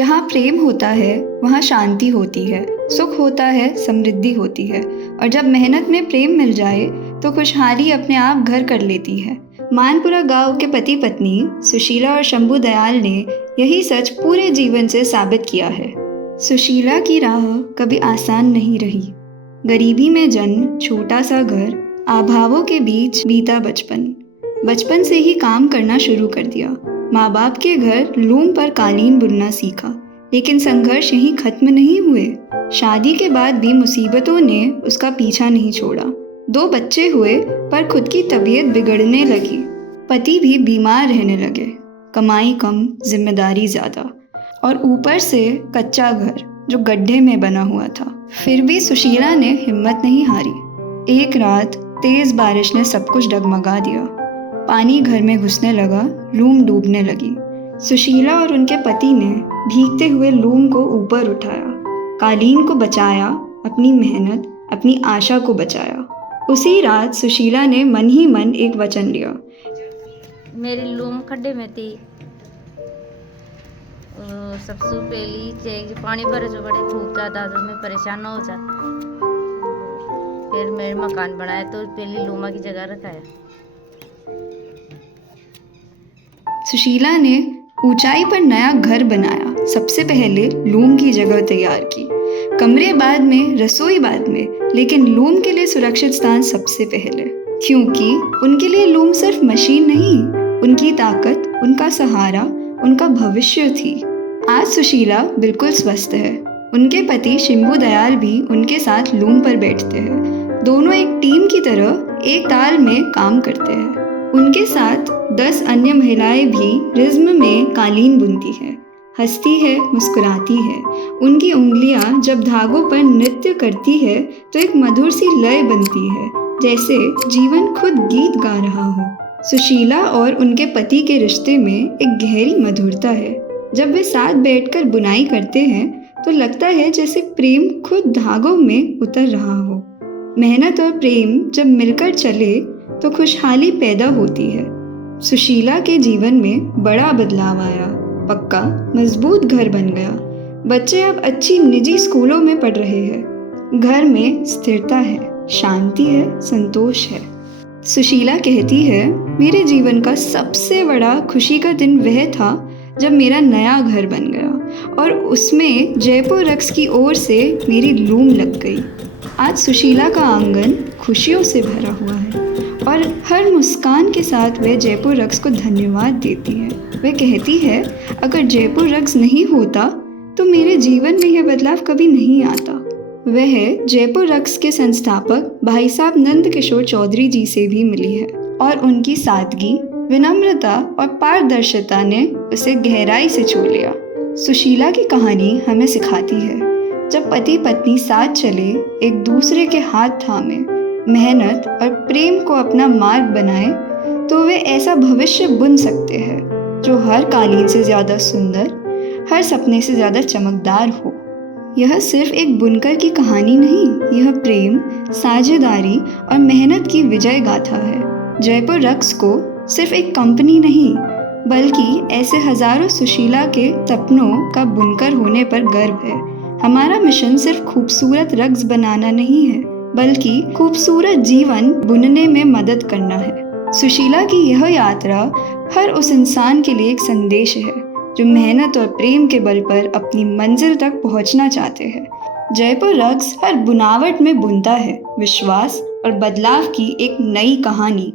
जहाँ प्रेम होता है वहाँ शांति होती है, सुख होता है, समृद्धि होती है। और जब मेहनत में प्रेम मिल जाए तो खुशहाली अपने आप घर कर लेती है। मानपुरा गांव के पति पत्नी सुशीला और शंभू दयाल ने यही सच पूरे जीवन से साबित किया है। सुशीला की राह कभी आसान नहीं रही। गरीबी में जन्म, छोटा सा घर, अभावों के बीच बीता बचपन से ही काम करना शुरू कर दिया। माँ बाप के घर लूम पर कालीन बुनना सीखा, लेकिन संघर्ष यहीं खत्म नहीं हुए। शादी के बाद भी मुसीबतों ने उसका पीछा नहीं छोड़ा। 2 बच्चे हुए पर खुद की तबीयत बिगड़ने लगी। पति भी बीमार रहने लगे। कमाई कम, जिम्मेदारी ज़्यादा और ऊपर से कच्चा घर जो गड्ढे में बना हुआ था। फिर भी सुशीला ने हिम्मत नहीं हारी। एक रात तेज बारिश ने सब कुछ डगमगा दिया। पानी घर में घुसने लगा, लूम डूबने लगी। सुशीला और उनके पति ने भीगते हुए लूम को ऊपर उठाया, कालीन को बचाया, अपनी मेहनत, अपनी आशा को बचाया। उसी रात सुशीला ने मन ही मन एक वचन लिया। मेरी लूम खड्डे में थी। सबसे पहली पानी भरे जो बड़े धूप ज़्यादा तो मैं परेशान हो जा। फिर मेरे मकान बनाया तो पहली लूमा की जगह रखाया। सुशीला ने ऊंचाई पर नया घर बनाया। सबसे पहले लूम की जगह तैयार की। कमरे बाद में, रसोई बाद में, लेकिन लूम के लिए सुरक्षित स्थान सबसे पहले। क्योंकि उनके लिए लूम सिर्फ मशीन नहीं, उनकी ताकत, उनका सहारा, उनका भविष्य थी। आज सुशीला बिल्कुल स्वस्थ है। उनके पति शंभू दयाल भी उनके साथ लूम पर बैठते हैं। दोनों एक टीम की तरह एक ताल में काम करते हैं। उनके साथ 10 अन्य महिलाएं भी रिज्म में कालीन बुनती हैं, हंसती है, मुस्कुराती है। उनकी उंगलियां जब धागों पर नृत्य करती है तो एक मधुर सी लय बनती है, जैसे जीवन खुद गीत गा रहा हो। सुशीला और उनके पति के रिश्ते में एक गहरी मधुरता है। जब वे साथ बैठकर बुनाई करते हैं तो लगता है जैसे प्रेम खुद धागों में उतर रहा हो। मेहनत और प्रेम जब मिलकर चले तो खुशहाली पैदा होती है। सुशीला के जीवन में बड़ा बदलाव आया। पक्का मजबूत घर बन गया। बच्चे अब अच्छी निजी स्कूलों में पढ़ रहे हैं। घर में स्थिरता है, शांति है, संतोष है। सुशीला कहती है, मेरे जीवन का सबसे बड़ा खुशी का दिन वह था जब मेरा नया घर बन गया और उसमें जयपुर रक्स की ओर से मेरी लूम लग गई। आज सुशीला का आंगन खुशियों से भरा हुआ है और हर मुस्कान के साथ वह जयपुर रक्स को धन्यवाद देती है। वह कहती है, अगर जयपुर रक्स नहीं होता तो मेरे जीवन में यह बदलाव कभी नहीं आता। वह जयपुर रक्स के संस्थापक भाई साहब नंद किशोर चौधरी जी से भी मिली है और उनकी सादगी, विनम्रता और पारदर्शिता ने उसे गहराई से छू लिया। सुशीला की कहानी हमें सिखाती है, जब पति पत्नी साथ चले, एक दूसरे के हाथ थामे, मेहनत और प्रेम को अपना मार्ग बनाए, तो वे ऐसा भविष्य बुन सकते हैं जो हर कालीन से ज़्यादा सुंदर, हर सपने से ज़्यादा चमकदार हो। यह सिर्फ एक बुनकर की कहानी नहीं, यह प्रेम, साझेदारी और मेहनत की विजय गाथा है। जयपुर रक्स को सिर्फ एक कंपनी नहीं, बल्कि ऐसे हजारों सुशीला के सपनों का बुनकर होने पर गर्व है। हमारा मिशन सिर्फ खूबसूरत रक्स बनाना नहीं है, बल्कि खूबसूरत जीवन बुनने में मदद करना है। सुशीला की यह यात्रा हर उस इंसान के लिए एक संदेश है जो मेहनत और प्रेम के बल पर अपनी मंजिल तक पहुंचना चाहते हैं। जयपुर रक्स हर बुनावट में बुनता है विश्वास और बदलाव की एक नई कहानी।